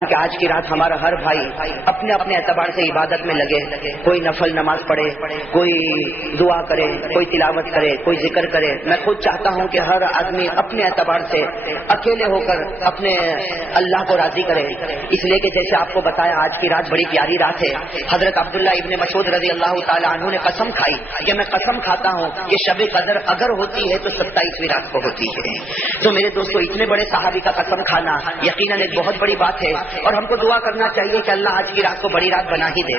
کہ آج کی رات ہمارا ہر بھائی اپنے اپنے اعتبار سے عبادت میں لگے، کوئی نفل نماز پڑھے، کوئی دعا کرے، کوئی تلاوت کرے، کوئی ذکر کرے۔ میں خود چاہتا ہوں کہ ہر آدمی اپنے اعتبار سے اکیلے ہو کر اپنے اللہ کو راضی کرے، اس لیے کہ جیسے آپ کو بتایا آج کی رات بڑی پیاری رات ہے۔ حضرت عبداللہ ابن مسعود رضی اللہ تعالی عنہ نے قسم کھائی کہ میں قسم کھاتا ہوں کہ شب قدر اگر ہوتی ہے تو 27ویں رات کو ہوتی ہے۔ تو میرے دوستو، اتنے بڑے صحابی کا قسم کھانا یقیناً ایک بہت بڑی بات ہے، اور ہم کو دعا کرنا چاہیے کہ اللہ آج کی رات کو بڑی رات بنا ہی دے۔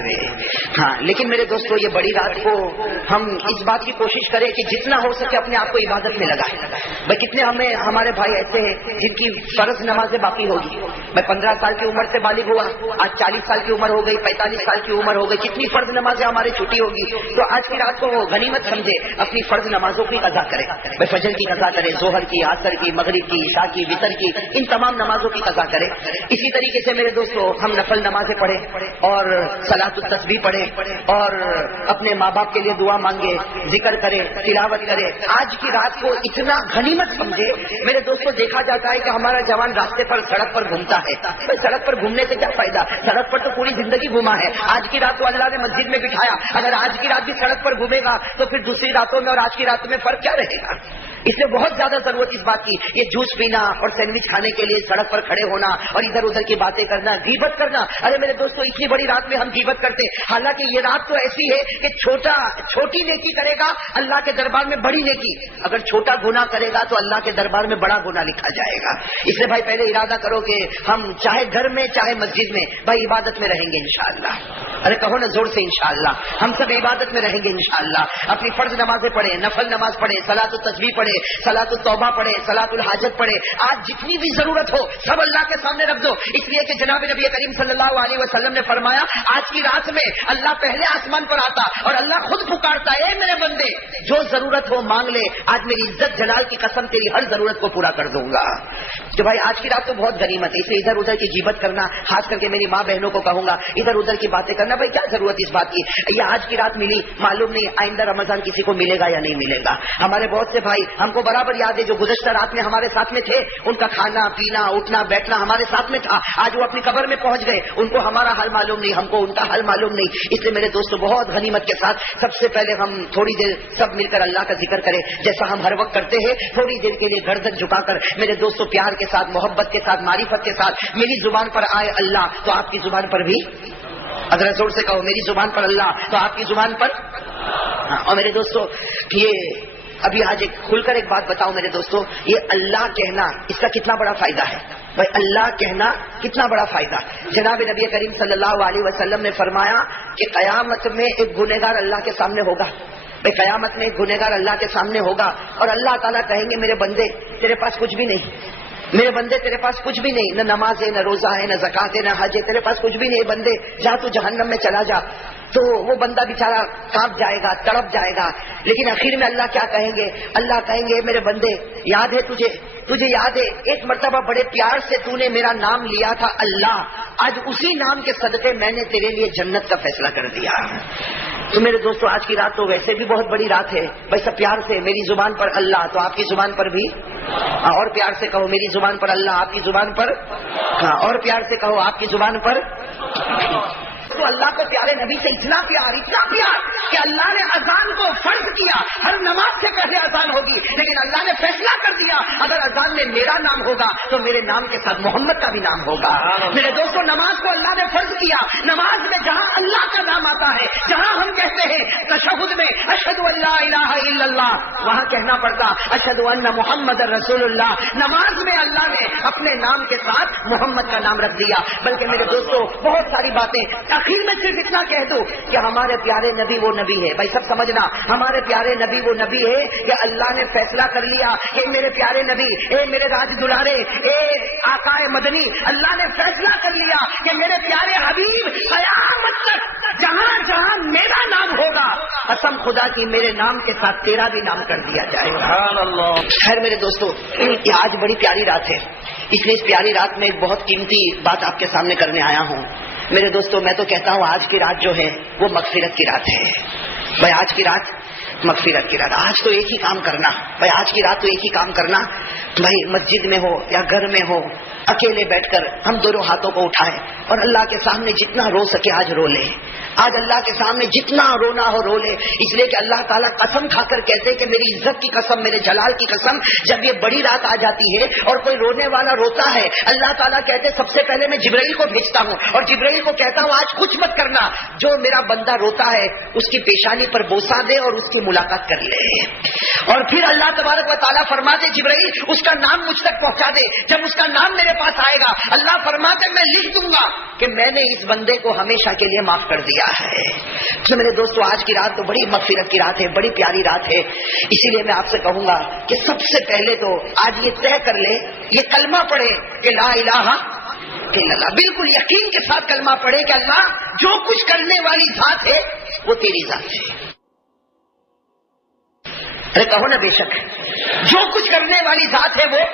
ہاں، لیکن میرے دوستو، یہ بڑی رات کو ہم اس بات کی کوشش کریں کہ جتنا ہو سکے اپنے آپ کو عبادت میں لگائیں۔ بھائی کتنے ہمارے بھائی ایسے ہیں جن کی فرض نمازیں باقی ہوگی۔ میں 15 سال کی عمر سے بالغ ہوا، آج 40 سال کی عمر ہو گئی، 45 سال کی عمر ہو گئی، کتنی فرض نمازیں ہماری چھٹی ہوگی۔ تو آج کی رات کو وہ غنیمت سمجھے، اپنی فرض نمازوں کی قضا کرے۔ بھائی فجر کی قضا کرے، ظہر کی، عصر کی، مغرب کی، عشاء کی، وتر کی، ان تمام نمازوں کی قضا کرے۔ اسی طریقے سے میرے دوستو، ہم نفل نمازیں پڑھیں اور صلاۃ التسبیح پڑھیں اور اپنے ماں باپ کے لیے دعا مانگے، ذکر کرے، تلاوت کرے۔ آج کی رات کو اتنا غنیمت سمجھے۔ میرے دوستو، دیکھا جاتا ہے کہ ہمارا جوان راستے پر سڑک پر گھومتا ہے۔ سڑک پر گھومنے سے کیا فائدہ؟ سڑک پر تو پوری زندگی گھوما ہے۔ آج کی رات کو اللہ نے مسجد میں بٹھایا، اگر آج کی رات بھی سڑک پر گھومے گا تو پھر دوسری راتوں میں اور آج کی راتوں میں فرق کیا رہے گا؟ اس لیے بہت زیادہ ضرورت اس بات کی، یہ جوس پینا اور سینڈوچ کھانے کے لیے سڑک پر کھڑے ہونا اور ادھر ادھر کی باتیں کرنا، غیبت کرنا۔ ارے میرے دوستو، اتنی بڑی رات میں ہم غیبت کرتے، حالانکہ یہ رات تو ایسی ہے کہ چھوٹی نیکی کرے گا اللہ کے دربار میں بڑی نیکی، اگر چھوٹا گناہ کرے گا تو اللہ کے دربار میں بڑا گناہ لکھا جائے گا۔ اس لیے بھائی پہلے ارادہ کرو کہ ہم چاہے گھر میں چاہے مسجد میں بھائی عبادت میں رہیں گے انشاءاللہ۔ ارے کہو نا زور سے انشاءاللہ، ہم سب عبادت میں رہیں گے انشاءاللہ۔ اپنی فرض نمازیں پڑھیں، نفل نماز پڑھیں، صلاۃ التسبیح پڑھیں، صلاۃ التوبہ پڑھیں، صلاۃ الحاجت پڑھیں۔ آج جتنی بھی ضرورت ہو سب اللہ کے سامنے رکھ دو، اس لیے کہ جناب نبی کریم صلی اللہ علیہ وسلم نے فرمایا آج کی رات میں اللہ پہلے آسمان پر آتا اور اللہ خود پکارتا ہے، اے میرے بندے جو ضرورت ہو مانگ لے، آج میری عزت جلال کی قسم تیری ہر ضرورت کو پورا کر دوں گا۔ تو بھائی آج کی رات تو بہت غنیمت ہے، اس لیے ادھر ادھر کی غیبت کرنا، خاص کر کے میری ماں بہنوں کو کہوں گا ادھر ادھر کی باتیں کرنا، بھائی کیا ضرورت اس بات کی؟ یہ آج کی رات ملی، معلوم نہیں آئندہ رمضان کسی کو ملے گا یا نہیں ملے گا۔ ہمارے بہت سے بھائی ہم کو برابر یاد ہے جو گزشتہ رات میں ہمارے ساتھ میں تھے، ان کا کھانا پینا اٹھنا بیٹھنا ہمارے ساتھ میں تھا، آج وہ اپنی قبر میں پہنچ گئے، ان کو ہمارا حال معلوم نہیں، ہم کو ان کا حال معلوم نہیں۔ اس لیے میرے دوستو، بہت غنیمت کے ساتھ سب سے پہلے ہم تھوڑی دیر سب مل کر اللہ کا ذکر کریں، جیسا ہم ہر وقت کرتے ہیں، تھوڑی دیر کے لیے گردن جھکا کر میرے دوستو پیار کے ساتھ، محبت کے ساتھ، معرفت کے ساتھ میری زبان پر آئے اللہ تو آپ کی زبان پر بھی، اگر زور سے کہو میری زبان پر اللہ تو آپ کی زبان پر۔ اور میرے دوستو، یہ ابھی آج کھل کر ایک بات بتاؤں میرے دوستو، یہ اللہ کہنا اس کا کتنا بڑا فائدہ ہے؟ بھائی اللہ کہنا کتنا بڑا فائدہ۔ جناب نبی کریم صلی اللہ علیہ وسلم نے فرمایا کہ قیامت میں ایک گنہگار اللہ کے سامنے ہوگا، قیامت میں ایک گنہگار اللہ کے سامنے ہوگا اور اللہ تعالیٰ کہیں گے میرے بندے تیرے پاس کچھ بھی نہیں، میرے بندے تیرے پاس کچھ بھی نہیں، نہ نماز ہے، نہ روزہ ہے، نہ زکات ہے، نہ حج ہے، تیرے پاس کچھ بھی نہیں بندے، جا تو جہنم میں چلا جا۔ تو وہ بندہ بیچارہ کانپ جائے گا، تڑپ جائے گا، لیکن آخر میں اللہ کیا کہیں گے؟ اللہ کہیں گے میرے بندے یاد ہے تجھے یاد ہے ایک مرتبہ بڑے پیار سے تو نے میرا نام لیا تھا اللہ، آج اسی نام کے صدقے میں نے تیرے لیے جنت کا فیصلہ کر دیا۔ تو میرے دوستو، آج کی رات تو ویسے بھی بہت بڑی رات ہے، بھائی سب پیار سے میری زبان پر اللہ تو آپ کی زبان پر بھی، اور پیار سے کہو میری زبان پر اللہ آپ کی زبان پر، اور پیار سے کہو آپ کی زبان پر۔ تو اللہ کو پیارے نبی سے اتنا پیار کہ اللہ نے اذان کو فرض کیا، ہر نماز سے پہلے اذان ہوگی، لیکن اللہ نے فیصلہ کر دیا اگر اذان میں میرا نام ہوگا تو میرے نام کے ساتھ محمد کا بھی نام ہوگا۔ میرے دوستو، نماز کو اللہ نے فرض کیا، نماز میں جہاں اللہ کا نام آتا ہے، جہاں ہم کہتے ہیں تشہد میں اشہد ان لا الہ الا اللہ، وہاں کہنا پڑتا اشہد ان محمد رسول اللہ۔ نماز میں اللہ نے اپنے نام کے ساتھ محمد کا نام رکھ دیا۔ بلکہ میرے دوستو، بہت ساری باتیں، آخر میں صرف اتنا کہہ دوں کہ ہمارے پیارے نبی وہ نبی ہے، بھائی سب سمجھنا، ہمارے پیارے نبی وہ نبی ہے کہ اللہ نے فیصلہ کر لیا کہ میرے پیارے نبی، اے میرے راج دلارے، اے آقائے مدنی، اللہ نے فیصلہ کر لیا کہ میرے پیارے حبیب قیامت تک جہاں جہاں میرا نام ہوگا، قسم خدا کی میرے نام کے ساتھ تیرا بھی نام کر دیا جائے گا۔ خیر میرے دوستو، یہ آج بڑی پیاری رات ہے، اس لیے اس پیاری رات میں ایک بہت قیمتی بات آپ کے سامنے کرنے آیا ہوں۔ میرے دوستو، میں تو کہتا ہوں آج کی رات جو ہے وہ مغفرت کی رات ہے۔ بھائی آج کی رات مغفرت کی رات، آج تو ایک ہی کام کرنا بھائی، آج کی رات تو ایک ہی کام کرنا بھائی، مسجد میں ہو یا گھر میں ہو، اکیلے بیٹھ کر ہم دونوں ہاتھوں کو اٹھائیں اور اللہ کے سامنے جتنا رو سکے آج رو لے، آج اللہ کے سامنے جتنا رونا ہو رو لے، اس لیے کہ اللہ تعالیٰ قسم کھا کر کہتے کہ میری عزت کی قسم، میرے جلال کی قسم، جب یہ بڑی رات آ جاتی ہے اور کوئی رونے والا روتا ہے، اللہ تعالیٰ کہتے سب سے پہلے میں جبرائیل کو بھیجتا ہوں اور جبرائیل کو کہتا ہوں آج کچھ مت کرنا، جو میرا بندہ روتا ہے اس کی پیشانی پر بوسہ دے اور اس کی ملاقات کر لے۔ اور پھر اللہ تبارک و تعالیٰ فرماتے جبرائیل اس کا نام مجھ تک پہنچا دے، جب اس کا نام میرے پاس آئے گا اللہ فرماتے میں لکھ دوں گا کہ میں نے اس بندے کو ہمیشہ کے لیے معاف کر دیا ہے۔ تو میرے دوستو آج کی رات تو بڑی مغفرت کی رات ہے، بڑی پیاری رات ہے، اسی لیے میں آپ سے کہوں گا کہ سب سے پہلے تو آج یہ طے کر لے، یہ کلمہ پڑھے کہ لا الہ الا اللہ، بالکل یقین کے ساتھ کلمہ پڑھے کہ اللہ جو کچھ کرنے والی ذات ہے وہ تیری ذات ہے۔ ارے کہو نا بے شک، جو کچھ کرنے والی ذات ہے وہ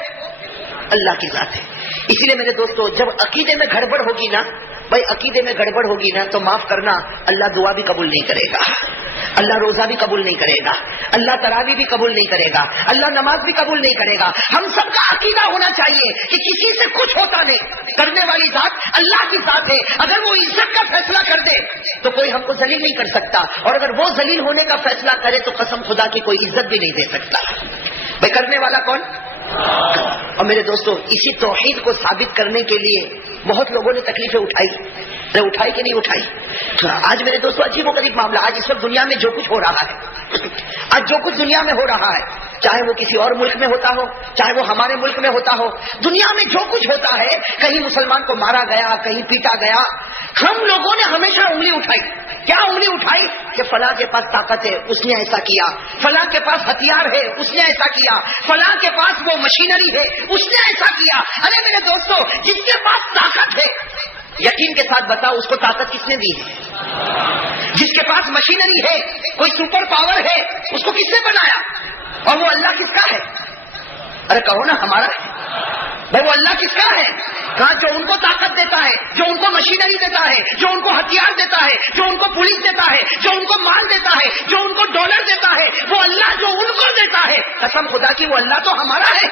اللہ کی ذات ہے۔ اسی لیے میرے دوستو جب عقیدے میں گڑبڑ ہوگی نا بھائی، عقیدے میں گڑبڑ ہوگی نا تو معاف کرنا، اللہ دعا بھی قبول نہیں کرے گا، اللہ روزہ بھی قبول نہیں کرے گا، اللہ تراویح بھی قبول نہیں کرے گا، اللہ نماز بھی قبول نہیں کرے گا۔ ہم سب کا عقیدہ ہونا چاہیے کہ کسی سے کچھ ہوتا نہیں، کرنے والی ذات اللہ کی ذات ہے، اگر وہ عزت کا فیصلہ کر دے تو کوئی ہم کو ذلیل نہیں کر سکتا، اور اگر وہ ذلیل ہونے کا فیصلہ کرے تو قسم خدا کی کوئی عزت بھی نہیں دے سکتا۔ بھائی کرنے والا کون؟ اور میرے دوستو اسی توحید کو ثابت کرنے کے لیے بہت لوگوں نے تکلیفیں اٹھائی کہ نہیں اٹھائی؟ آج میرے دوستو عجیب و غریب معاملہ، آج اس وقت دنیا میں جو کچھ ہو رہا ہے، آج جو کچھ دنیا میں ہو رہا ہے، چاہے وہ کسی اور ملک میں ہوتا ہو، چاہے وہ ہمارے ملک میں ہوتا ہو، دنیا میں جو کچھ ہوتا ہے، کہیں مسلمان کو مارا گیا، کہیں پیٹا گیا، ہم لوگوں نے ہمیشہ انگلی اٹھائی۔ کیا انگلی اٹھائی؟ کہ فلاں کے پاس طاقت ہے اس نے ایسا کیا، فلاں کے پاس ہتھیار ہے اس نے ایسا کیا، فلاں کے پاس وہ مشینری ہے اس نے ایسا کیا۔ ارے میرے دوستو جس کے پاس طاقت ہے یقین کے ساتھ بتاؤ اس کو طاقت کس نے دی ہے؟ جس کے پاس مشینری ہے، کوئی سپر پاور ہے، اس کو کس نے بنایا؟ اور وہ اللہ کس کا ہے؟ ارے کہو نا ہمارا ہے بھائی، وہ اللہ کس کا ہے؟ کہاں جو ان کو طاقت دیتا ہے، جو ان کو مشینری دیتا ہے، جو ان کو ہتھیار دیتا ہے، جو ان کو پولیس دیتا ہے، جو ان کو مال دیتا ہے، جو ان کو ڈالر دیتا ہے، وہ اللہ جو ان کو دیتا ہے، قسم خدا کی وہ اللہ تو ہمارا ہے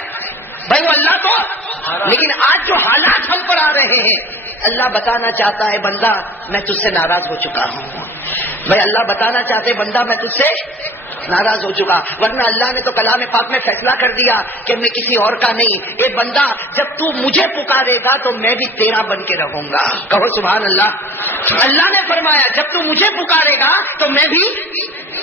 بھائی، وہ اللہ تو۔ لیکن آج جو حالات ہم پر آ رہے ہیں، اللہ بتانا چاہتا ہے بندہ میں تجھ سے ناراض ہو چکا ہوں بھائی، اللہ بتانا چاہتے بندہ میں تجھ سے ناراض ہو چکا، ورنہ اللہ نے تو کلام پاک میں فیصلہ کر دیا کہ میں کسی اور کا نہیں۔ اے بندہ جب تو مجھے پکارے گا تو میں بھی تیرا بن کے رہوں گا، کہو سبحان اللہ۔ اللہ نے فرمایا جب تو مجھے پکارے گا تو میں بھی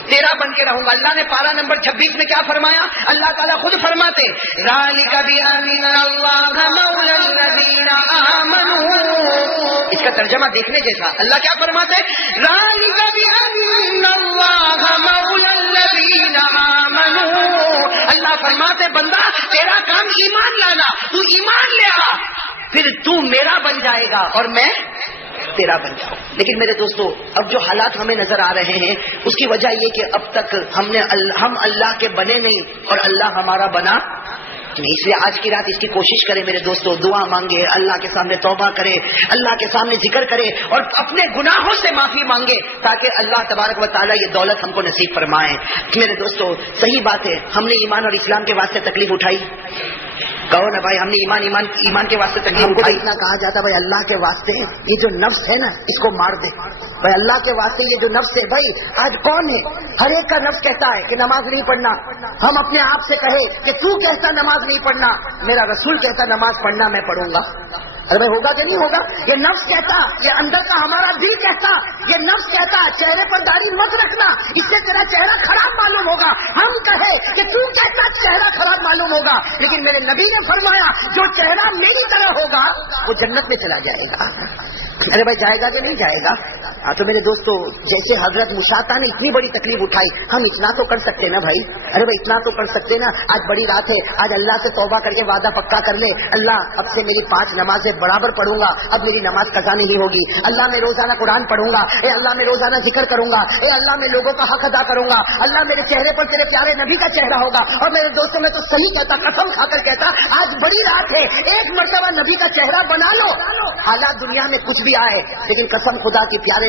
تیرا بن کے رہوں گا۔ اللہ نے پارہ نمبر 26 میں کیا فرمایا؟ اللہ تعالیٰ خود فرماتے ذالک بأن اللہ مولی الذین آمنوا، اس کا ترجمہ دیکھنے جیسا۔ اللہ کیا فرماتے؟ ذالک بأن اللہ مولی الذین آمنوا، اللہ فرماتے بندہ تیرا کام ایمان لانا، تو ایمان لے آ، پھر تو میرا بن جائے گا اور میں تیرا بن جاؤ۔ لیکن میرے دوستو اب جو حالات ہمیں نظر آ رہے ہیں اس کی وجہ یہ کہ اب تک ہم اللہ کے بنے نہیں اور اللہ ہمارا بنا نہیں، اس لیے آج کی رات اس کی کوشش کرے میرے دوستو، دعا مانگے، اللہ کے سامنے توبہ کرے، اللہ کے سامنے ذکر کرے اور اپنے گناہوں سے معافی مانگے تاکہ اللہ تبارک و تعالیٰ یہ دولت ہم کو نصیب فرمائے۔ میرے دوستو صحیح بات ہے، ہم نے ایمان اور اسلام کے واسطے تکلیف اٹھائی، کہو نا بھائی ہم نے ایمان کے واسطے تکلیف اٹھائی۔ اتنا کہا جاتا بھائی اللہ کے واسطے یہ جو نفس ہے نا اس کو مار دے بھائی، اللہ کے واسطے یہ جو نفس ہے بھائی، آج کون ہے ہر ایک کا نفس کہتا ہے کہ نماز نہیں پڑھنا، ہم اپنے آپ سے کہے کہ تو کہتا نماز نہیں پڑھنا، میرا رسول کہتا نماز پڑھنا میں پڑھوں گا، ارے بھائی ہوگا کہ نہیں ہوگا؟ یہ نفس کہتا، یہ اندر کا ہمارا دل کہتا، یہ نفس کہتا چہرے پر داڑھی مت رکھنا اس سے تیرا چہرہ خراب معلوم ہوگا، ہم کہے کہ تو کہتا چہرہ خراب معلوم ہوگا، لیکن میرے نبی نے فرمایا جو چہرہ میری طرح ہوگا وہ جنت میں چلا جائے گا۔ ارے بھائی جائے گا کہ نہیں جائے گا؟ تو میرے دوستو جیسے حضرت موسیٰ نے اتنی بڑی تکلیف اٹھائی، ہم اتنا تو کر سکتے نا بھائی، ارے بھائی اتنا تو کر سکتے نا۔ آج بڑی رات ہے، آج اللہ سے توبہ کر کے وعدہ پکا کر لے، اللہ اب سے میری 5 نمازیں برابر پڑھوں گا، اب میری نماز قضا نہیں ہوگی، اللہ میں روزانہ قرآن پڑھوں گا، اے اللہ میں روزانہ ذکر کروں گا، اے اللہ میں لوگوں کا حق ادا کروں گا، اللہ میرے چہرے پر تیرے پیارے نبی کا چہرہ ہوگا۔ اور میرے دوستوں میں تو صحیح کہتا، قسم کھا کر کہتا آج بڑی رات ہے، ایک مرتبہ نبی کا چہرہ بنا لو، حالات دنیا میں کچھ بھی آئے لیکن قسم خدا کی پیارے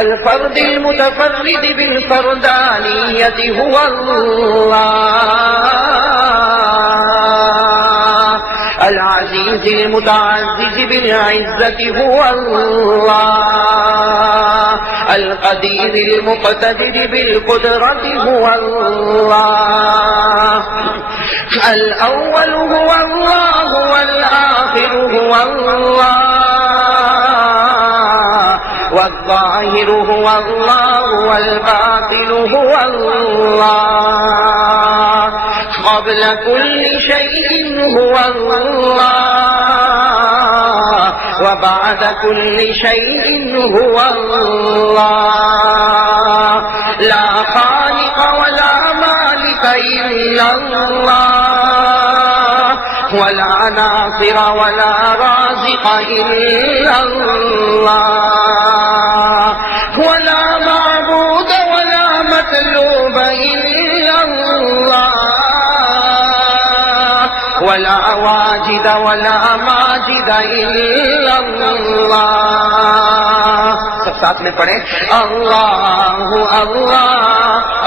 الفرد المتفرد بالفردانية هو الله، العزيز المتعزز بالعزة هو الله، القدير المقتدر بالقدرة هو الله، الأول هو الله والآخر هو الله، والظاهر هو الله والباطن هو الله، قبل كل شيء هو الله، وبعد كل شيء هو الله، لا خالق ولا مالك إلا الله، ولا ناصر ولا رازق إلا الله، ولا معبود ولا مطلوب إلا الله، ولا واجد ولا ماجد إلا الله. سب ساتھ میں پڑھیں اللہ اللہ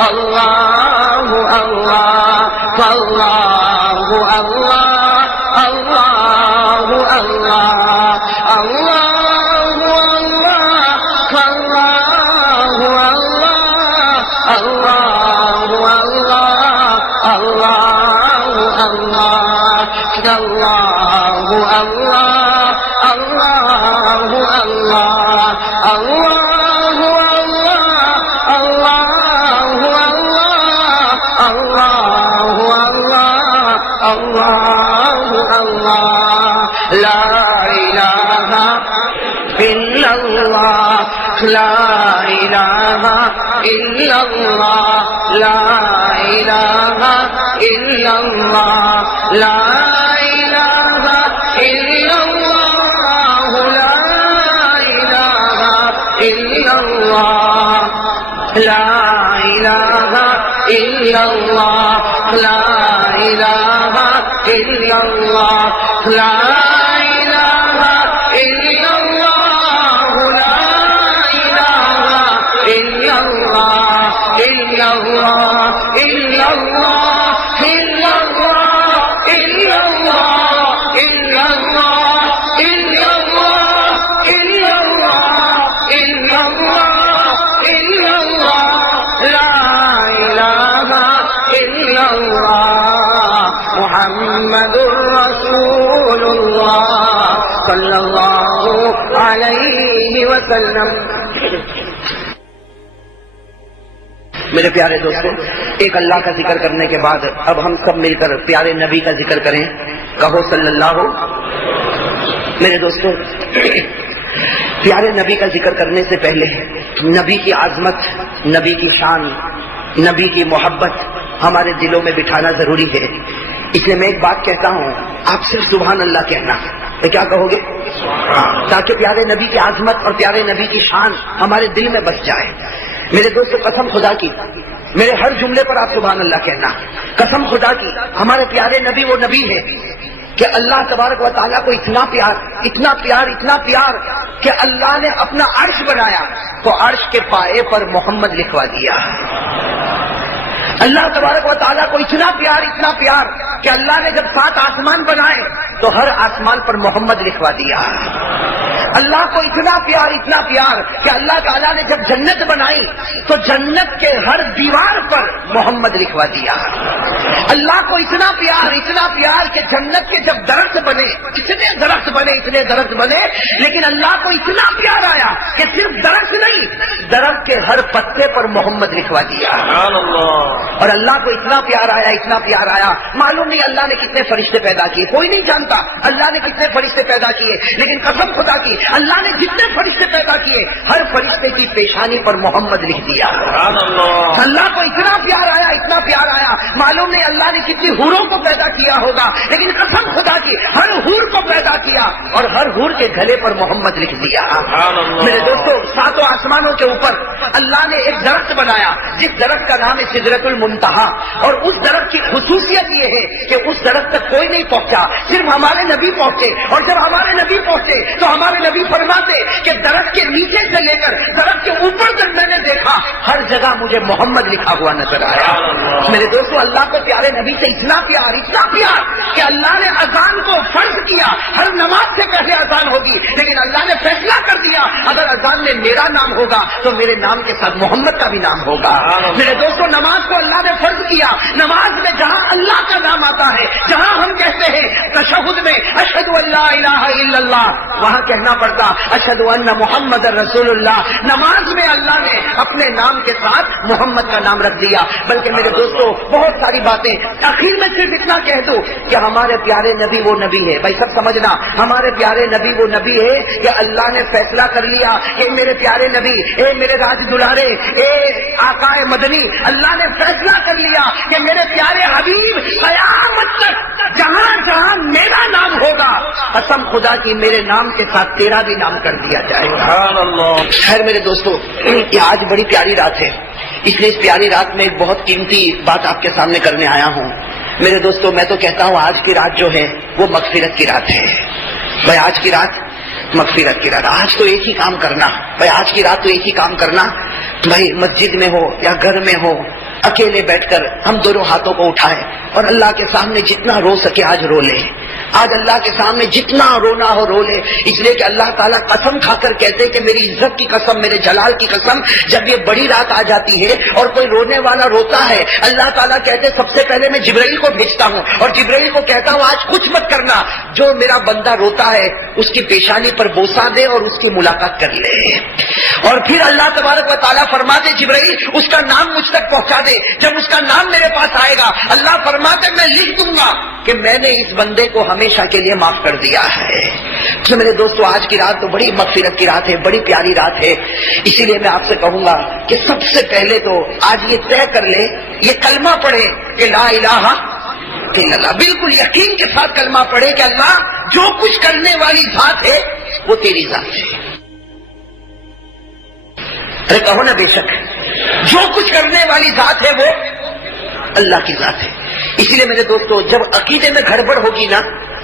اللہ اللہ اللہ اللہ اللہ اللہ لا الہ الا اللہ لا الہ الا اللہ لا الہ الا اللہ لا الہ الا اللہ لا الہ الا اللہ لا الہ الا اللہ لا الہ الا اللہ لا الہ الا اللہ لا الہ الا اللہ الا اللہ الا اللہ الا اللہ الا اللہ الا اللہ الا اللہ الا اللہ الا اللہ الا اللہ لا الہ الا اللہ محمد رسول اللہ صلی اللہ علیہ وسلم. میرے پیارے دوستوں، ایک اللہ کا ذکر کرنے کے بعد اب ہم سب مل کر پیارے نبی کا ذکر کریں. کہو صلی اللہ. میرے دوستوں، پیارے نبی کا ذکر کرنے سے پہلے نبی کی عظمت، نبی کی شان، نبی کی محبت ہمارے دلوں میں بٹھانا ضروری ہے. اس لیے میں ایک بات کہتا ہوں، آپ صرف سبحان اللہ کہنا. تو کیا کہو گے؟ تاکہ پیارے نبی کی عظمت اور پیارے نبی کی شان ہمارے دل میں بس جائے. میرے دوست، قسم خدا کی، میرے ہر جملے پر آپ سبحان اللہ کہنا. قسم خدا کی، ہمارے پیارے نبی وہ نبی ہے کہ اللہ تبارک و تعالیٰ کو اتنا پیار اتنا پیار اتنا پیار کہ اللہ نے اپنا عرش بنایا تو عرش کے پائے پر محمد لکھوا دیا. اللہ تبارک و تعالیٰ کو اتنا پیار کہ اللہ نے جب 7 آسمان بنائے تو ہر آسمان پر محمد لکھوا دیا. اللہ کو اتنا پیار کہ اللہ تعالیٰ نے جب جنت بنائی تو جنت کے ہر دیوار پر محمد لکھوا دیا. اللہ کو اتنا پیار کہ جنت کے جب درخت بنے، اتنے درخت بنے لیکن اللہ کو اتنا پیار آیا کہ صرف درخت نہیں، درخت کے ہر پتے پر محمد لکھوا دیا. اور اللہ کو اتنا پیار آیا، معلوم نہیں اللہ نے کتنے فرشتے پیدا کیے، کوئی نہیں جانتا اللہ نے کتنے فرشتے پیدا کیے، لیکن قسم خدا کی اللہ نے جتنے فرشتے پیدا کیے ہر فرشتے کی پیشانی پر محمد لکھ دیا. اللہ کو اتنا پیار آیا، معلوم نہیں اللہ نے کتنی حوروں کو پیدا کیا ہوگا، لیکن قسم خدا کی ہر حور کو پیدا کیا اور ہر حور کے گلے پر محمد لکھ دیا. میرے دوستوں، 7 آسمانوں کے اوپر اللہ نے ایک درخت بنایا جس درخت کا نام ہے سدرۃ المنتہا، اور اس درخت کی خصوصیت یہ ہے کہ اس درخت تک کوئی نہیں پہنچا، صرف ہمارے نبی پہنچے، اور جب ہمارے نبی پہنچے تو ہمارے نبی فرماتے کہ درخت کے نیچے سے لے کر درخت کے اوپر تک میں نے دیکھا، ہر جگہ مجھے محمد لکھا ہوا نظر آیا۔ میرے دوستو، اللہ کو پیارے نبی سے اتنا پیار کہ اللہ نے اذان کو فرض کیا، ہر نماز سے پہلے اذان ہوگی، لیکن اللہ نے فیصلہ کر دیا اگر اذان میں میرا نام ہوگا تو میرے نام کے ساتھ محمد کا بھی نام ہوگا۔ میرے دوستو، نماز کو اللہ نے فرض کیا، نماز میں جہاں اللہ کا نام آتا ہے، جہاں ہم کہتے ہیں تشہد میں اشہد ان لا الہ الا اللہ، وہاں کہنا پڑتا اشہد ان محمد رسول اللہ۔ نماز میں اللہ نے اپنے نام کے ساتھ محمد کا نام رکھ دیا۔ بلکہ میرے دوستو، بہت ساری باتیں، آخر میں صرف اتنا کہہ دوں کہ ہمارے پیارے نبی وہ نبی ہے، بھائی سب سمجھنا، ہمارے پیارے نبی وہ نبی ہے کہ اللہ نے فیصلہ کر لیا کہ میرے پیارے نبی، اے میرے راج دلارے، اے آقا مدنی، اللہ نے فیصلہ کر لیا کہ میرے پیارے حبیب قیامت تک جہاں جہاں میرا نام ہوگا، قسم خدا کی میرے نام کے ساتھ تیرا بھی نام کر دیا جائے گا۔ خیر میرے دوستو، یہ آج بڑی پیاری رات ہے، اس لیے اس پیاری رات میں ایک بہت قیمتی بات آپ کے سامنے کرنے آیا ہوں۔ میرے دوستو، میں تو کہتا ہوں آج کی رات جو ہے وہ مغفرت کی رات ہے۔ بھائی آج کی رات مغفرت کی رات، آج تو ایک ہی کام کرنا، بھائی آج کی رات تو ایک ہی کام کرنا، بھائی مسجد میں ہو یا گھر میں ہو، اکیلے بیٹھ کر ہم دونوں ہاتھوں کو اٹھائیں اور اللہ کے سامنے جتنا رو سکے آج رو لے، آج اللہ کے سامنے جتنا رونا ہو رو لے، اس لیے کہ اللہ تعالیٰ قسم کھا کر کہتے کہ میری عزت کی قسم، میرے جلال کی قسم، جب یہ بڑی رات آ جاتی ہے اور کوئی رونے والا روتا ہے، اللہ تعالیٰ کہتے سب سے پہلے میں جبرائیل کو بھیجتا ہوں اور جبرائیل کو کہتا ہوں آج کچھ مت کرنا، جو میرا بندہ روتا ہے اس کی پیشانی پر بوسہ دے اور اس کی ملاقات کر لے۔ اور پھر اللہ تبارک و تعالیٰ فرماتے جبرائیل اس کا نام مجھ تک پہنچا دے، جب اس کا نام میرے پاس آئے گا اللہ فرماتے میں لکھ دوں گا کہ میں نے اس بندے کو ہمیشہ کے لیے معاف کر دیا ہے۔ تو میرے دوستو، آج کی رات تو بڑی مغفرت کی رات ہے، بڑی پیاری رات ہے، اسی لیے میں آپ سے کہوں گا کہ سب سے پہلے تو آج یہ طے کر لے، یہ کلمہ پڑھے کہ لا الہ الا اللہ، بالکل یقین کے ساتھ کلمہ پڑھے کہ اللہ جو کچھ کرنے والی ذات ہے وہ تیری ذات ہے۔ ارے کہو نا بے شک، جو کچھ کرنے والی ذات ہے وہ اللہ کی ذات ہے۔ اسی لیے میرے دوستو، جب عقیدے میں گڑبڑ ہوگی نا،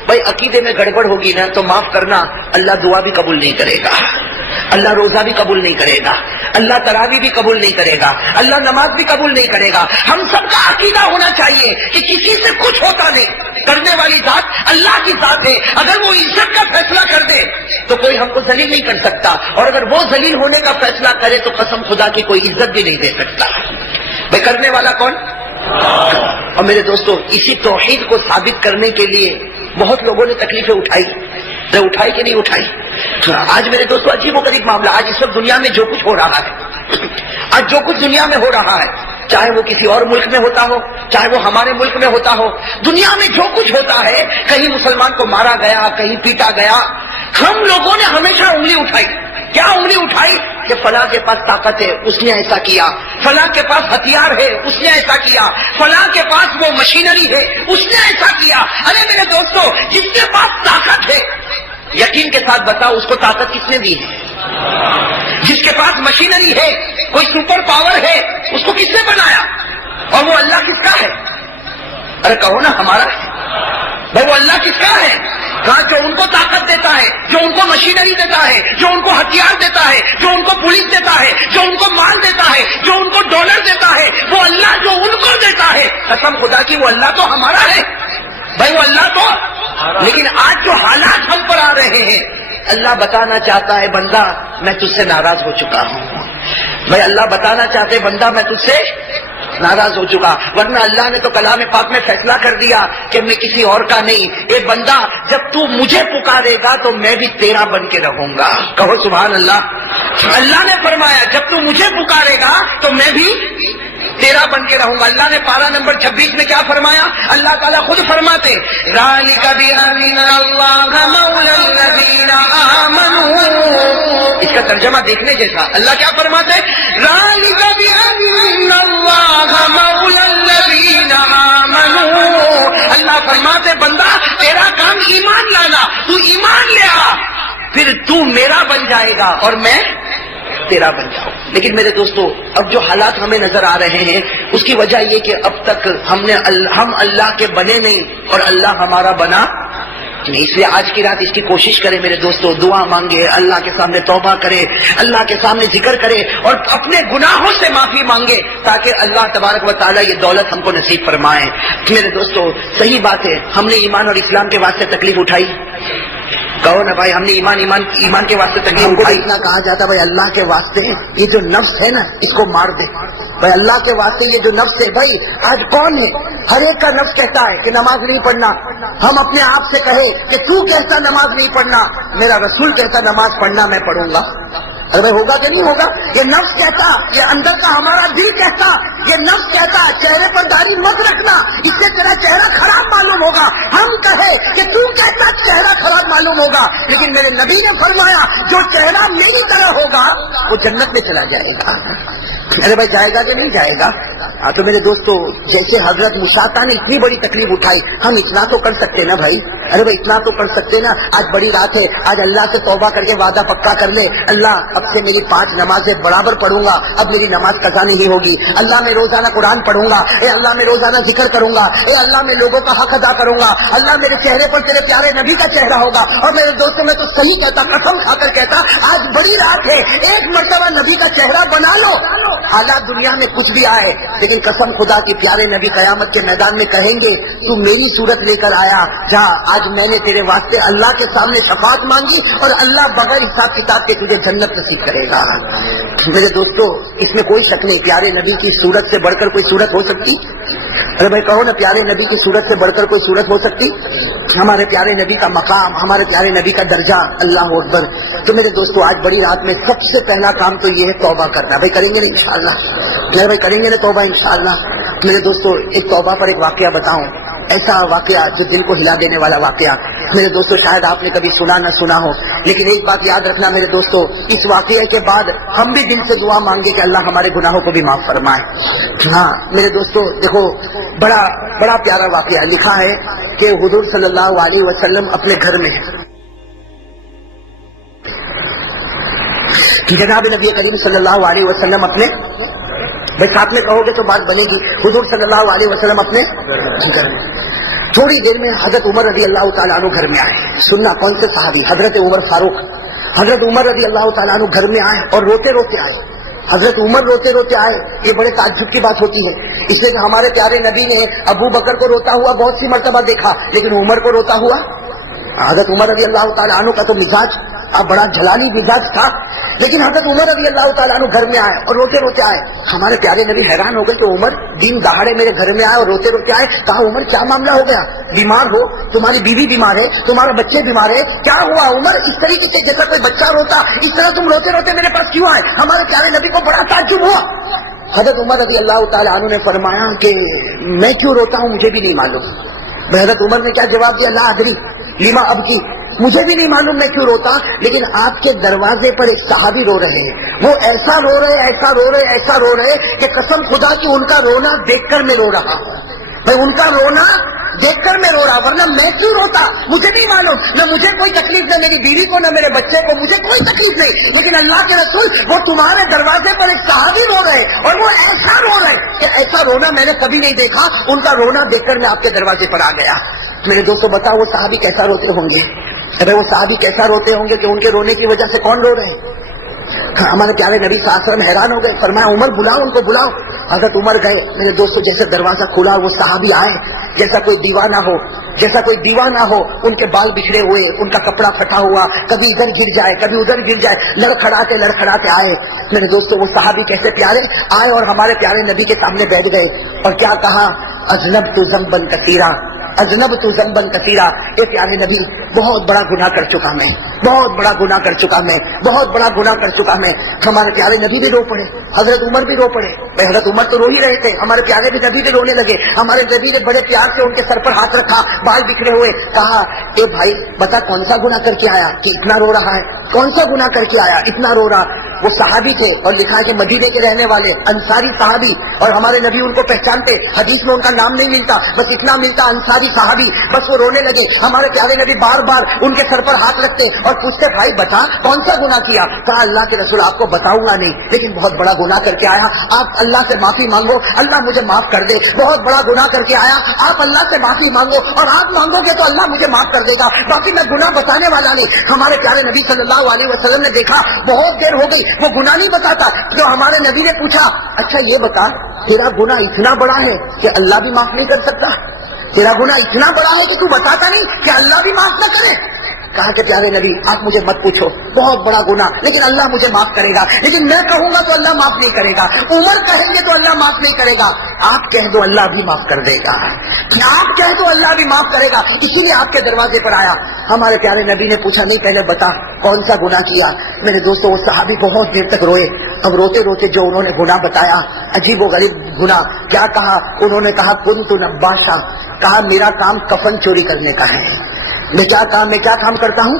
بھائی عقیدے میں گڑبڑ ہوگی نا تو معاف کرنا، اللہ دعا بھی قبول نہیں کرے گا، اللہ روزہ بھی قبول نہیں کرے گا، اللہ تراویح بھی قبول نہیں کرے گا، اللہ نماز بھی قبول نہیں کرے گا۔ ہم سب کا عقیدہ ہونا چاہیے کہ کسی سے کچھ ہوتا نہیں، کرنے والی ذات اللہ کی ذات ہے، اگر وہ عزت کا فیصلہ کر دے تو کوئی ہم کو ذلیل نہیں کر سکتا، اور اگر وہ ذلیل ہونے کا فیصلہ کرے تو قسم خدا کی کوئی عزت بھی نہیں دے سکتا۔ بھائی کرنے والا کون؟ اور میرے دوستو، اسی توحید کو ثابت کرنے کے لیے بہت لوگوں نے تکلیفیں اٹھائی کہ نہیں اٹھائی؟ آج میرے دوستو عجیب و غریب معاملہ، آج اس وقت دنیا میں جو کچھ ہو رہا ہے، آج جو کچھ دنیا میں ہو رہا ہے، چاہے وہ کسی اور ملک میں ہوتا ہو، چاہے وہ ہمارے ملک میں ہوتا ہو، دنیا میں جو کچھ ہوتا ہے، کہیں مسلمان کو مارا گیا، کہیں پیٹا گیا، ہم لوگوں نے ہمیشہ انگلی اٹھائی۔ کیا انگلی اٹھائی؟ کہ فلاں کے پاس طاقت ہے اس نے ایسا کیا، فلاں کے پاس ہتھیار ہے اس نے ایسا کیا، فلاں کے پاس وہ مشینری ہے اس نے ایسا کیا۔ ارے میرے دوستو، جس کے پاس طاقت ہے یقین کے ساتھ بتاؤ اس کو طاقت کس نے دی ہے؟ جس کے پاس مشینری ہے، کوئی سپر پاور ہے، اس کو کس نے بنایا؟ اور وہ اللہ کس کا ہے؟ ارے کہو نا ہمارا ہے۔ بھائی وہ اللہ کس کا ہے؟ کہاں جو ان کو طاقت دیتا ہے، جو ان کو مشینری دیتا ہے، جو ان کو ہتھیار دیتا ہے، جو ان کو پولیس دیتا ہے، جو ان کو مال دیتا ہے، جو ان کو ڈالر دیتا ہے، وہ اللہ جو ان کو دیتا ہے، قسم خدا کی وہ اللہ تو ہمارا ہے۔ بھائی وہ اللہ تو، لیکن آج جو حالات ہم پر آ رہے ہیں، اللہ بتانا چاہتا ہے بندہ میں تجھ سے ناراض ہو چکا ہوں۔ بھائی اللہ بتانا چاہتے بندہ میں تجھ سے ناراض ہو چکا، ورنہ اللہ نے تو کلام پاک میں فیصلہ کر دیا کہ میں کسی اور کا نہیں۔ اے بندہ جب تو مجھے پکارے گا تو میں بھی تیرا بن کے رہوں گا، کہو سبحان اللہ۔ اللہ نے فرمایا جب تو مجھے پکارے گا تو میں بھی تیرا بن کے رہوں گا۔ اللہ نے پارہ نمبر 26 میں کیا فرمایا؟ اللہ تعالیٰ خود فرماتے ذَلِكَ بِأَنَّ اللَّهَ مَوْلَى الَّذِينَ آمَنُوا، اس کا ترجمہ دیکھنے جیسا۔ اللہ کیا فرماتے؟ ذَلِكَ بِأَنَّ اللَّهَ مَوْلَى الَّذِينَ آمَنُوا، اللہ فرماتے بندہ تیرا کام ایمان لانا، تو ایمان لے آ، پھر تو میرا بن جائے گا اور میں تیرا بن جاؤ۔ لیکن میرے دوستو، اب جو حالات ہمیں نظر آ رہے ہیں اس کی وجہ یہ کہ اب تک ہم اللہ کے بنے نہیں اور اللہ ہمارا بنا اس لیے آج کی رات اس کی کوشش کرے میرے دوستو، دعا مانگے، اللہ کے سامنے توبہ کرے، اللہ کے سامنے ذکر کرے اور اپنے گناہوں سے معافی مانگے تاکہ اللہ تبارک و تعالیٰ یہ دولت ہم کو نصیب فرمائے۔ میرے دوستو صحیح بات ہے، ہم نے ایمان اور اسلام کے واسطے تکلیف اٹھائی، کہو نا بھائی، ہم نے ایمان کے واسطے تکلیف اٹھائی۔ اتنا کہا جاتا بھائی اللہ کے واسطے یہ جو نفس ہے نا اس کو مار دے، بھائی اللہ کے واسطے یہ جو نفس ہے، بھائی آج کون ہے؟ ہر ایک کا نفس کہتا ہے کہ نماز نہیں پڑھنا، ہم اپنے آپ سے کہے کہ تو کہتا نماز نہیں پڑھنا، میرا رسول کہتا نماز پڑھنا میں پڑھوں گا، ارے بھائی ہوگا کہ نہیں ہوگا؟ یہ نفس کہتا، یہ اندر کا ہمارا دل کہتا، یہ نفس کہتا چہرے پر داڑھی مت رکھنا، اس سے تیرا چہرہ خراب معلوم ہوگا، ہم کہے کہ تو کہتا چہرہ خراب معلوم ہوگا، لیکن میرے نبی نے فرمایا جو چہرہ میری طرح ہوگا وہ جنت میں چلا جائے گا۔ ارے بھائی جائے گا کہ نہیں جائے گا؟ تو میرے دوستو جیسے حضرت موسیٰ نے اتنی بڑی تکلیف اٹھائی، ہم اتنا تو کر سکتے نا بھائی، ارے بھائی اتنا تو کر سکتے نا۔ آج بڑی رات ہے، آج اللہ سے توبہ کر کے وعدہ پکا کر لے، اللہ اب سے میری 5 نمازیں برابر پڑھوں گا، اب میری نماز قضا نہیں ہوگی، اللہ میں روزانہ قرآن پڑھوں گا، اے اللہ میں روزانہ ذکر کروں گا، اے اللہ میں لوگوں کا حق ادا کروں گا، اللہ میرے چہرے پر تیرے پیارے نبی کا چہرہ ہوگا۔ اور میرے دوستوں میں تو صحیح کہتا، قسم کھا کر کہتا، آج بڑی رات ہے، ایک مرتبہ نبی کا چہرہ بنا لو، حالات دنیا میں کچھ بھی آئے، لیکن قسم خدا کی پیارے نبی قیامت کے میدان میں کہیں گے تو میری صورت لے کر آیا، جہاں آج میں نے تیرے واسطے اللہ کے سامنے شفاعت مانگی اور اللہ بغیر حساب کتاب کے تجھے جنت نصیب کرے گا۔ میرے دوستو اس میں کوئی شک نہیں، پیارے نبی کی صورت سے بڑھ کر کوئی صورت ہو سکتی؟ ارے بھائی کہو نا، پیارے نبی کی صورت سے بڑھ کر کوئی صورت ہو سکتی؟ ہمارے پیارے نبی کا مقام، ہمارے پیارے نبی کا درجہ، اللہ اکبر۔ تو میرے دوستو آج بڑی رات میں سب سے پہلا کام تو یہ ہے توبہ کرنا۔ بھائی کریں گے نا انشاءاللہ؟ میرے بھائی کریں گے نا توبہ انشاءاللہ؟ میرے دوستو ایک توبہ پر ایک واقعہ بتاؤں، ایسا واقعہ جو دل کو ہلا دینے والا واقعہ۔ میرے دوستو شاید آپ نے کبھی سنا نہ سنا ہو، لیکن ایک بات یاد رکھنا میرے دوستو، اس واقعے کے بعد ہم بھی دل سے دعا مانگے کہ اللہ ہمارے گناہوں کو بھی معاف فرمائے۔ ہاں میرے دوستو دیکھو، بڑا پیارا واقعہ لکھا ہے کہ حضور صلی اللہ علیہ وسلم اپنے گھر میں، جناب نبی کریم صلی اللہ علیہ وسلم اپنے، بھائی ساتھ میں کہو گے تو بات بنے گی، حضور صلی اللہ علیہ وسلم اپنے گھر میں، تھوڑی دیر میں حضرت عمر رضی اللہ تعالیٰ عنہ گھر میں آئے۔ سننا کون سے صحابی؟ حضرت عمر فاروق، حضرت عمر رضی اللہ تعالیٰ عنہ گھر میں آئے اور روتے روتے آئے۔ حضرت عمر روتے روتے آئے، یہ بڑے تعجب کی بات ہوتی ہے، اس لیے ہمارے پیارے نبی نے ابو بکر کو روتا ہوا بہت سی مرتبہ دیکھا، لیکن عمر کو روتا ہوا، حضرت عمر رضی اللہ تعالیٰ عنہ کا تو مزاج بڑا جلالی مزاج تھا، لیکن حضرت عمر رضی اللہ تعالیٰ عنہ گھر میں آئے اور روتے روتے آئے۔ ہمارے پیارے نبی حیران ہو گئے کہ عمر دن دہاڑے میرے گھر میں آئے اور روتے روتے آئے۔ کہا عمر کیا معاملہ ہو گیا؟ بیمار ہو؟ تمہاری بیوی بیمار ہے؟ تمہارا بچے بیمار ہے؟ کیا ہوا عمر؟ اس طریقے سے جیسا کوئی بچہ روتا، اس طرح تم روتے روتے میرے پاس کیوں آئے؟ ہمارے پیارے نبی کو بڑا تعجب ہوا۔ حضرت عمر رضی اللہ تعالیٰ عنہ نے فرمایا کہ میں کیوں روتا ہوں مجھے بھی نہیں معلوم۔ حضرت عمر نے کیا جواب دیا؟ لا ادری لما اب کی، مجھے بھی نہیں معلوم میں کیوں روتا، لیکن آپ کے دروازے پر ایک صحابی رو رہے ہیں، وہ ایسا رو رہے ایسا رو رہے ایسا رو رہے کہ قسم خدا کی ان کا رونا دیکھ کر میں رو رہا ہوں۔ بھائی ان کا رونا دیکھ کر میں رو رہا، ورنہ میں کیوں روتا مجھے نہیں معلوم، نہ مجھے کوئی تکلیف، نہ میری بیوی کو، نہ میرے بچے کو، مجھے کوئی تکلیف نہیں، لیکن اللہ کے رسول وہ تمہارے دروازے پر ایک صحابی رو رہے اور وہ ایسا رو رہے کہ ایسا رونا میں نے کبھی نہیں دیکھا، ان کا رونا دیکھ کر میں آپ کے دروازے پر آ گیا۔ میرے دوستوں بتاؤ وہ صحابی کیسا روتے ہوں گے؟ ارے وہ صحابی کیسا روتے ہوں گے کہ ان کے رونے کی وجہ سے کون رو رہے ہیں؟ ہمارے پیارے نبی صلی اللہ علیہ وسلم حیران ہو گئے، فرمایا عمر بلاؤ ان کو بلاؤ۔ حضرت عمر گئے، میرے دوستوں جیسے دروازہ کھلا وہ صحابی آئے، جیسا کوئی دیوانہ ہو، جیسا کوئی دیوانہ ہو، ان کے بال بچھڑے ہوئے، ان کا کپڑا پھٹا ہوا، کبھی ادھر گر جائے کبھی ادھر گر جائے، لڑکھڑاتے آئے۔ میرے دوستوں وہ صحابی کیسے پیارے آئے اور ہمارے پیارے نبی کے سامنے بیٹھ گئے اور کیا کہا؟ اذنبت ذنبا کثیرا، اذنبت ذنبا کثیرا، اے پیارے نبی بہت بڑا گناہ کر چکا میں، بہت بڑا گناہ کر چکا میں، بہت بڑا گناہ کر چکا میں۔ ہمارے پیارے نبی بھی رو پڑے، حضرت عمر بھی رو پڑے۔ حضرت عمر تو رو ہی رہے تھے، ہمارے پیارے بھی نبی بھی رونے لگے۔ ہمارے نبی نے بڑے پیار سے ان کے سر پر ہاتھ رکھا، بال بکھرے ہوئے، کہا اے بھائی بتا کون سا گناہ کر کے آیا کہ اتنا رو رہا ہے؟ کون سا گناہ کر کے آیا اتنا رو رہا؟ وہ صحابی تھے اور لکھا ہے کہ مدینے کے رہنے والے انصاری صحابی اور ہمارے نبی ان کو پہچانتے. حدیث میں ان کا نام نہیں ملتا, بس اتنا ملتا انصاری صحابی. بس وہ رونے لگے. ہمارے پیارے نبی بار بار ان کے سر پر ہاتھ رکھتے اور پوچھتے بھائی بتا کون سا گناہ کیا. کہا اللہ کے رسول آپ کو بتاؤں گا نہیں, لیکن بہت بڑا گناہ کر کے آیا, آپ اللہ سے معافی مانگو, اللہ مجھے معاف کر دے. بہت بڑا گناہ کر کے آیا, آپ اللہ سے معافی مانگو, اور آپ مانگو گے تو اللہ مجھے معاف کر دے گا, باقی میں گناہ بتانے والا نہیں. ہمارے پیارے نبی صلی اللہ علیہ وسلم نے دیکھا بہت دیر ہو گئی وہ گناہ نہیں بتاتا. تو ہمارے نبی نے پوچھا اچھا یہ بتا تیرا گناہ اتنا بڑا ہے کہ اللہ بھی معاف نہیں کر سکتا؟ تیرا گناہ اتنا بڑا ہے کہ تو بتاتا نہیں کہ اللہ بھی معاف نہ کرے؟ کہا کہ پیارے نبی آپ مجھے مت پوچھو, بہت بڑا گناہ لیکن اللہ مجھے معاف کرے گا, لیکن میں کہوں گا تو اللہ معاف نہیں کرے گا, عمر کہیں گے تو اللہ معاف نہیں کرے گا, آپ کہہ دو اللہ بھی معاف کر دے گا, آپ کہہ دو اللہ بھی معاف کرے گا. اسی لیے آپ کے دروازے پر آیا. ہمارے پیارے نبی نے پوچھا نہیں پہلے بتا کون سا گناہ کیا. میرے دوستوں وہ صحابی بہت دیر تک روئے. اب روتے روتے جو انہوں نے گناہ بتایا, عجیب و غریب گناہ, کیا کہا انہوں نے, کہا کنت نباشا, کہا میرا کام کفن چوری کرنے کا ہے. میں کیا کام کرتا ہوں؟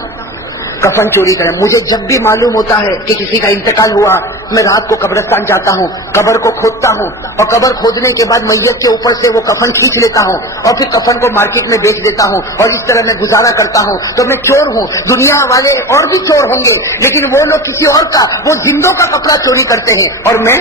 کفن چوری کریں. مجھے جب بھی معلوم ہوتا ہے کہ کسی کا انتقال ہوا, میں رات کو قبرستان جاتا ہوں, قبر کو کھودتا ہوں, اور قبر کھودنے کے بعد میت کے اوپر سے وہ کفن کھینچ لیتا ہوں, اور پھر کفن کو مارکیٹ میں بیچ دیتا ہوں, اور اس طرح میں گزارا کرتا ہوں. تو میں چور ہوں. دنیا والے اور بھی چور ہوں گے, لیکن وہ لوگ کسی اور کا, وہ زندوں کا کپڑا چوری کرتے ہیں, اور میں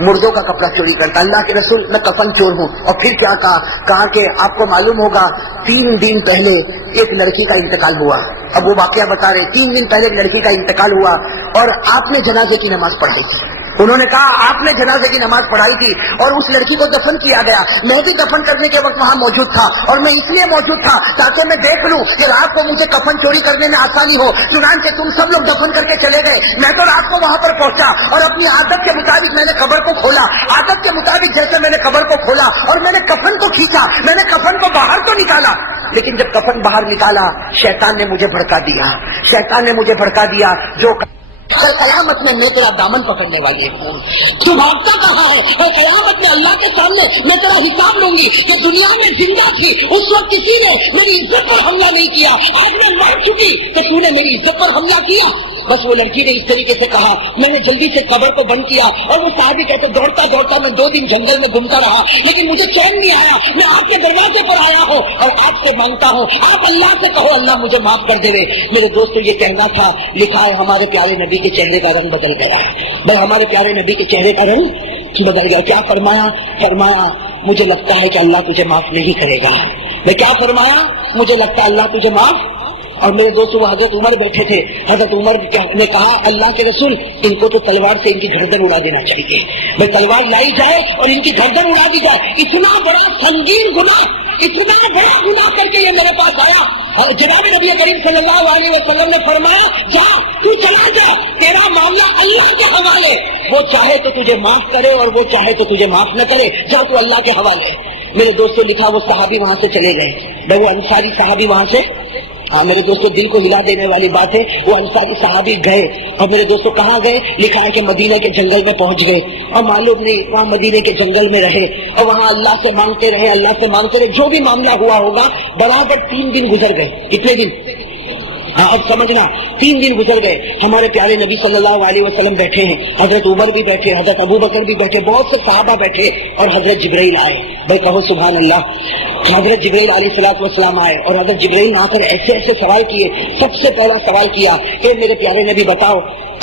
مردوں کا کپڑا چوری کرتا. اللہ کے رسول میں کفن چور ہوں. اور پھر کیا کہا کہ آپ کو معلوم ہوگا 3 دن پہلے ایک لڑکی کا انتقال ہوا. اب وہ واقعہ بتا رہے, 3 دن پہلے ایک لڑکی کا انتقال ہوا اور آپ نے جنازے کی نماز پڑھائی. انہوں نے کہا آپ نے جنازے کی نماز پڑھائی تھی اور اس لڑکی کو دفن کیا گیا. میں بھی دفن کرنے کے وقت وہاں موجود تھا, اور میں اس لیے موجود تھا تاکہ میں دیکھ لوں کہ رات کو مجھے کفن چوری کرنے میں آسانی ہو. چنانچہ تم سب لوگ دفن کر کے چلے گئے, میں تو رات کو وہاں پر پہنچا اور اپنی عادت کے مطابق میں نے قبر کو کھولا. عادت کے مطابق جیسے میں نے قبر کو کھولا اور میں نے کفن کو کھینچا, میں نے کفن کو باہر تو نکالا, لیکن جب کفن باہر نکالا شیطان نے مجھے بھڑکا دیا. شیطان نے مجھے بھڑکا دیا جو کل قیامت میں میں تیرا دامن پکڑنے والی ہوں. تو بھاگتا کہاں ہے؟ اور قیامت میں اللہ کے سامنے میں تیرا حساب لوں گی کہ دنیا میں زندہ تھی اس وقت کسی نے میری عزت پر حملہ نہیں کیا, آج میں مر چکی تو تو نے میری عزت پر حملہ کیا. بس وہ لڑکی نے اس طریقے سے کہا. میں نے جلدی سے قبر کو بند کیا, اور وہ صحابی کہتے دوڑتا دوڑتا میں 2 دن جنگل میں گھومتا رہا, لیکن مجھے چین نہیں آیا. میں آپ کے دروازے پر آیا ہوں اور آپ سے مانگتا ہوں, آپ اللہ سے کہو اللہ مجھے معاف کر دے. میرے دوستوں یہ کہنا تھا. لکھا ہے ہمارے پیارے نبی کے چہرے کا رنگ بدل گیا. بھائی ہمارے پیارے نبی کے چہرے کا رنگ بدل گیا. کیا فرمایا مجھے لگتا ہے کہ اللہ تجھے معاف نہیں کرے گا. میں کیا فرمایا؟ مجھے لگتا ہے اللہ تجھے معاف. اور میرے دوستوں وہ حضرت عمر بیٹھے تھے. حضرت عمر نے کہا اللہ کے رسول ان کو تو تلوار سے ان کی گردن اڑا دینا چاہیے. بھائی تلوار لائی جائے اور ان کی گردن اڑا دی جائے. اتنا بڑا سنگین گناہ, اتنا بڑا گناہ کر کے یہ میرے پاس آیا. اور جناب نبی کریم صلی اللہ علیہ وسلم نے فرمایا جا تو چلا جا, تیرا معاملہ اللہ کے حوالے. وہ چاہے تو تجھے معاف کرے اور وہ چاہے تو تجھے معاف نہ کرے, جا تو اللہ کے حوالے. میرے دوستوں لکھا وہ صحابی وہاں سے چلے گئے. بھائی وہ انصاری صحابی وہاں سے, ہاں میرے دوستوں دل کو ہلا دینے والی بات ہے, وہ انصاری صحابی گئے. اور میرے دوستوں کہاں گئے؟ لکھا ہے کہ مدینہ کے جنگل میں پہنچ گئے, اور معلوم نہیں وہاں مدینے کے جنگل میں رہے, اور وہاں اللہ سے مانگتے رہے. جو بھی معاملہ ہوا ہوگا برابر 3 دن گزر گئے. کتنے دن؟ ہاں اب سمجھنا, 3 دن گزر گئے. ہمارے پیارے نبی صلی اللہ علیہ وسلم بیٹھے ہیں, حضرت عمر بھی بیٹھے, حضرت ابو بکر بھی بیٹھے, بہت سے صحابہ بیٹھے, اور حضرت جبرائیل آئے. بھائی کہو سبحان اللہ. حضرت جبرائیل علیہ السلام آئے, اور حضرت جبرائیل آ کر ایسے سوال کیے. سب سے پہلا سوال کیا کہ میرے پیارے نبی بتاؤ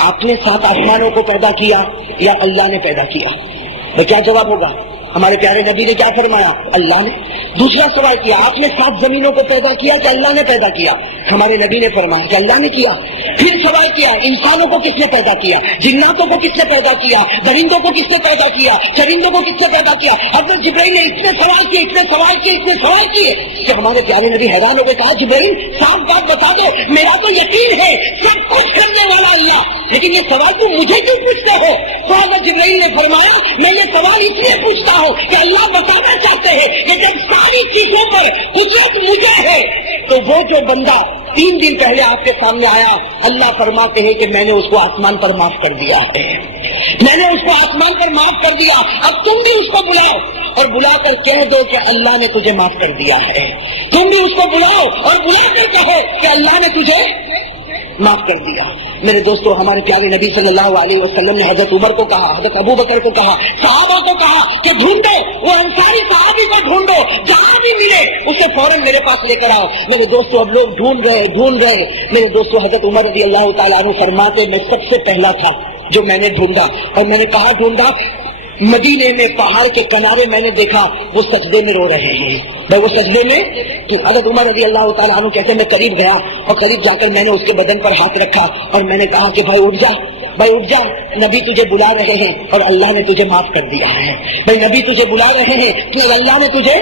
آپ نے 7 آسمانوں کو پیدا کیا یا اللہ نے پیدا کیا؟ بھائی کیا جواب ہوگا؟ ہمارے پیارے نبی نے کیا فرمایا؟ اللہ نے. دوسرا سوال کیا آپ نے 7 زمینوں کو پیدا کیا کہ اللہ نے پیدا کیا؟ ہمارے نبی نے فرمایا کہ اللہ نے کیا. پھر سوال کیا انسانوں کو کس نے پیدا کیا, جناتوں کو کس نے پیدا کیا, درندوں کو کس نے پیدا کیا, چرندوں کو کس نے پیدا کیا؟ حضرت جبرائیل نے اتنے سوال کیے کہ ہمارے پیارے نبی حیران ہو گئے. کہا جبرائیل صاف بات بتا دو, میرا تو یقین ہے سب کچھ کرنے والا اللہ, لیکن یہ سوال تم مجھے کیوں پوچھتے ہو؟ تو حضرت جبرائیل نے فرمایا میں یہ سوال اس لیے پوچھتا ہوں کہ اللہ بتانا چاہتے ہیں کہ جب ساری چیزوں پر قدرت مجھے ہے تو وہ جو بندہ 3 دن پہلے آپ کے سامنے آیا, اللہ فرماتے ہیں کہ میں نے اس کو آسمان پر معاف کر دیا ہے, میں نے اس کو آسمان پر معاف کر دیا. اب تم بھی اس کو بلاؤ اور بلا کر کہہ دو کہ اللہ نے تجھے معاف کر دیا ہے. تم بھی اس کو بلاؤ اور بلا کر کہو کہ اللہ نے تجھے معاف کر دیا۔ میرے دوستو ہمارے پیارے نبی صلی اللہ علیہ وسلم نے حضرت عمر کو کہا، حضرت ابو بکر کو کہا، صحابہ کو کہا کہ ڈھونڈو وہ انصاری صحابی کو، ڈھونڈو جہاں بھی ملے اسے فوراً میرے پاس لے کر آؤ۔ میرے دوستو اب لوگ ڈھونڈ رہے۔ میرے دوستو حضرت عمر رضی اللہ تعالیٰ عنہ فرماتے میں سب سے پہلا تھا جو میں نے ڈھونڈا، اور میں نے کہا ڈھونڈا، مدینے میں پہاڑ کے کنارے میں نے دیکھا وہ سجدے میں رو رہے ہیں۔ میں وہ سجدے میں حضرت عمر رضی اللہ تعالیٰ عنہ کہتے میں قریب گیا، اور قریب جا کر میں نے اس کے بدن پر ہاتھ رکھا اور میں نے کہا کہ بھائی اٹھ جا، نبی تجھے بلا رہے ہیں اور اللہ نے تجھے معاف کر دیا ہے۔ بھائی نبی تجھے بلا رہے ہیں تو اللہ نے تجھے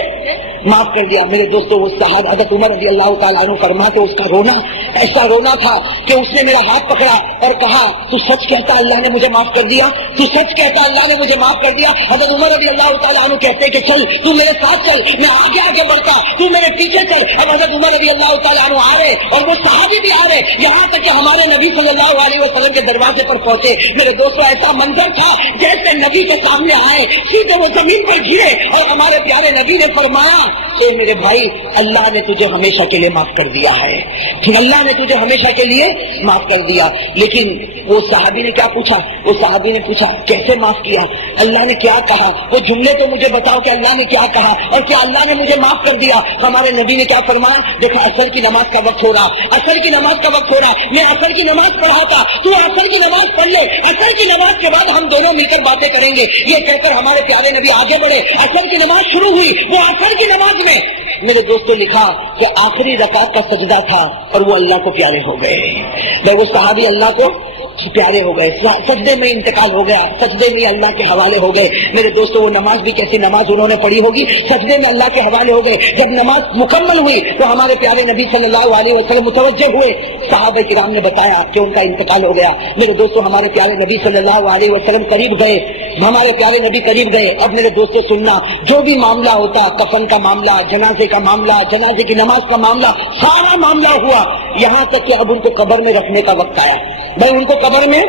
معاف کر دیا۔ میرے دوستو وہ صحابہ حضرت عمر رضی اللہ تعالیٰ عنہ فرماتے اس کا رونا ایسا رونا تھا کہ اس نے میرا ہاتھ پکڑا اور کہا تو سچ کہتا اللہ نے مجھے معاف کر دیا، تو سچ کہتا اللہ نے مجھے معاف کر دیا۔ حضرت عمر رضی اللہ تعالیٰ عنہ کہتے کہ چل تو میرے ساتھ چل، میں آگے بڑھتا، تو میرے پیچھے چل۔ اب حضرت عمر رضی اللہ تعالیٰ عنہ آ رہے اور وہ صحابی بھی آ رہے، یہاں تک کہ ہمارے نبی صلی اللہ علیہ وسلم کے دروازے پر پہنچے۔ میرے دوستو ایسا منظر تھا جیسے نبی کے سامنے آئے، سیدھے وہ زمین پر گرے اور ہمارے پیارے نبی نے فرمایا اے میرے بھائی اللہ نے تجھے ہمیشہ کے لیے معاف کر دیا ہے، اللہ نے تجھے ہمیشہ کے لیے معاف کر دیا۔ لیکن وہ صحابی نے کیا پوچھا؟ وہ صحابی نے پوچھا کیسے معاف کیا، اللہ نے کیا کہا، وہ جملے تو مجھے بتاؤ کہ اللہ نے کیا کہا اور کیا اللہ نے مجھے معاف کر دیا۔ ہمارے نبی نے کیا فرمایا؟ دیکھا عصر کی نماز کا وقت ہو رہا، عصر کی نماز کا وقت ہو رہا، میں عصر کی نماز پڑھا تھا، تو عصر کی نماز پڑھ لے، عصر کی نماز کے بعد ہم دونوں مل کر باتیں کریں گے۔ یہ کہہ کر ہمارے پیارے نبی آگے بڑھے، عصر کی نماز شروع ہوئی۔ وہ عصر کی نماز میں میرے دوستوں لکھا کہ آخری رکعت کا سجدہ تھا اور وہ اللہ کو پیارے ہو گئے۔ وہ صحابی اللہ کو پیارے ہو گئے، سجدے میں انتقال ہو گیا، سجدے میں اللہ کے حوالے ہو گئے۔ میرے دوستوں وہ نماز بھی کیسی نماز انہوں نے پڑھی ہوگی، سجدے میں اللہ کے حوالے ہو گئے۔ جب نماز مکمل ہوئی تو ہمارے پیارے نبی صلی اللہ علیہ وسلم متوجہ ہوئے، صحابہ کرام نے بتایا کہ ان کا انتقال ہو گیا۔ میرے دوستوں ہمارے پیارے نبی صلی اللہ علیہ وسلم قریب گئے، ہمارے پیارے نبی قریب گئے۔ اب میرے دوستوں سننا، جو بھی معاملہ ہوتا، کفن کا معاملہ، جنازے کا معاملہ، جنازے کی نماز کا معاملہ، سارا معاملہ ہوا، یہاں تک کہ اب ان کو قبر میں رکھنے کا وقت آیا۔ بھائی ان کو قبر میں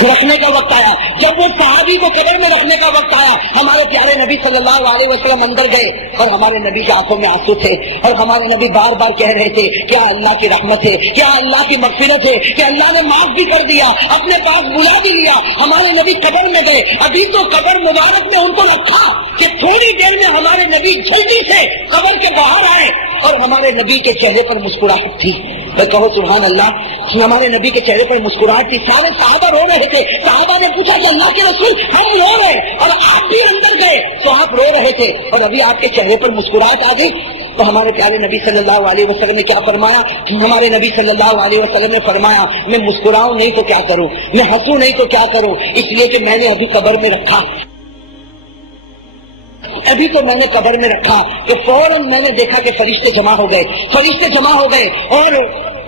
رکھنے کا وقت آیا۔ جب وہ صحابی کو قبر میں رکھنے کا وقت آیا، ہمارے پیارے نبی صلی اللہ علیہ وسلم اندر گئے اور ہمارے نبی کی آنکھوں میں آنسو تھے، اور ہمارے نبی بار بار کہہ رہے تھے کیا اللہ کی رحمت ہے، کیا اللہ کی مغفرت ہے کہ اللہ نے معاف بھی کر دیا، اپنے پاس بلا بھی لیا۔ ہمارے نبی قبر میں گئے، ابھی تو قبر مبارک میں ان کو رکھا کہ تھوڑی دیر میں ہمارے نبی جلدی سے قبر کے باہر آئے، اور ہمارے نبی کے چہرے پر مسکراہٹ تھی۔ کہو سبحان اللہ، ہمارے نبی کے چہرے پر مسکراہٹ تھی۔ سارے صحابہ رو رہے تھے، صحابہ نے پوچھا کہ اللہ کے رسول ہم رو رہے اور آپ بھی اندر گئے تو آپ رو رہے تھے اور ابھی آپ کے چہرے پر مسکراہٹ آ گئی۔ تو ہمارے پیارے نبی صلی اللہ علیہ وسلم نے کیا فرمایا؟ ہمارے نبی صلی اللہ علیہ وسلم نے فرمایا میں مسکراؤں نہیں تو کیا کروں، میں ہنسوں نہیں تو کیا کروں، اس لیے کہ میں نے ابھی قبر میں رکھا، ابھی تو میں نے قبر میں رکھا کہ فوراً میں نے دیکھا کہ فرشتے جمع ہو گئے اور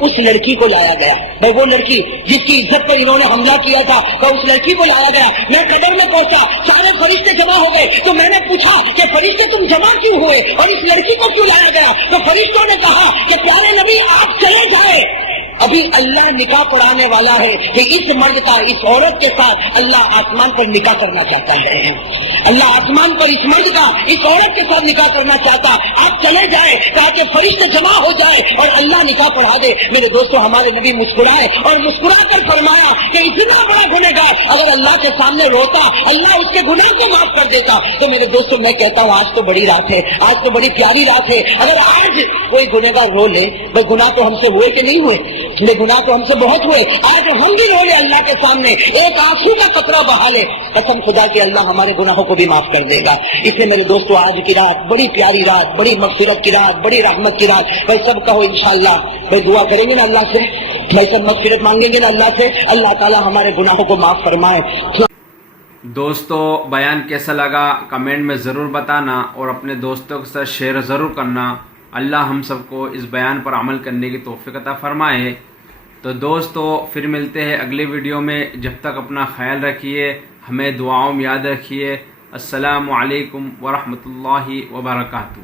اس لڑکی کو لایا گیا۔ بھائی وہ لڑکی جس کی عزت پر انہوں نے حملہ کیا تھا، اس لڑکی کو لایا گیا۔ میں قبر میں پہنچا، سارے فرشتے جمع ہو گئے، تو میں نے پوچھا کہ فرشتے تم جمع کیوں ہوئے اور اس لڑکی کو کیوں لایا گیا؟ تو فرشتوں نے کہا کہ پیارے نبی آپ چلے جائیں، ابھی اللہ نکاح پڑھانے والا ہے کہ اس مرد کا اس عورت کے ساتھ اللہ آسمان پر نکاح کرنا چاہتا ہے، اللہ آسمان پر اس مرد کا اس عورت کے ساتھ نکاح کرنا چاہتا، آپ چلے جائیں تاکہ فرشتے جمع ہو جائے اور اللہ نکاح پڑھا دے۔ میرے دوستو ہمارے نبی مسکرائے اور مسکرا کر فرمایا کہ اتنا بڑا گنہگار اگر اللہ کے سامنے روتا اللہ اس کے گناہ کو معاف کر دیتا۔ تو میرے دوستو میں کہتا ہوں آج تو بڑی رات ہے، آج تو بڑی پیاری رات ہے، اگر آج کوئی گنہگار رو لے، بھائی گناہ تو ہم سے ہوئے کہ نہیں ہوئے، گناہ تو ہم سے بہت ہوئے، آج ہم بھی رو لے اللہ کے سامنے، ایک آنسو کا قطرہ بہا لے، قسم خدا کی اللہ ہمارے گناہوں کو بھی معاف کر دے گا۔ اس لیے میرے دوستو آج کی رات بڑی پیاری رات، بڑی مغفرت کی رات، بڑی رحمت کی رات، بھائی سب کہو انشاءاللہ، بھائی دعا کریں گے نا اللہ سے، بھائی سب مغفرت مانگیں گے نا اللہ سے، اللہ تعالیٰ ہمارے گناہوں کو معاف فرمائے۔ دوستو بیان کیسا لگا کمنٹ میں ضرور بتانا اور اپنے دوستوں کے ساتھ شیئر ضرور کرنا۔ اللہ ہم سب کو اس بیان پر عمل کرنے کی توفیق عطا فرمائے۔ تو دوستو پھر ملتے ہیں اگلی ویڈیو میں، جب تک اپنا خیال رکھیے، ہمیں دعاؤں میں یاد رکھیے۔ السلام علیکم ورحمۃ اللہ وبرکاتہ۔